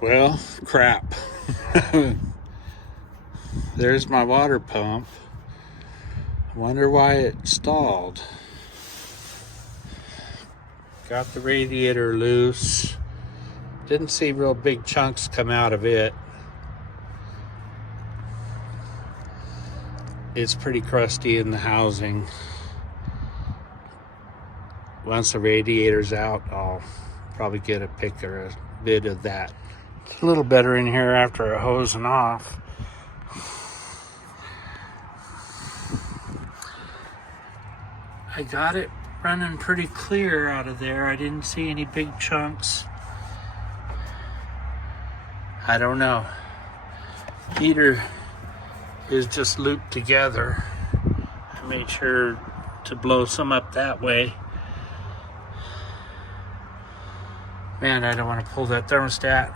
Well, crap. There's my water pump. I wonder why it stalled. Got the radiator loose. Didn't see real big chunks come out of it. It's pretty crusty in the housing. Once the radiator's out, I'll probably get a pick or a bit of that. It's a little better in here after a hosing off. I got it running pretty clear out of there. I didn't see any big chunks. I don't know. Heater is just looped together. I made sure to blow some up that way. Man, I don't want to pull that thermostat.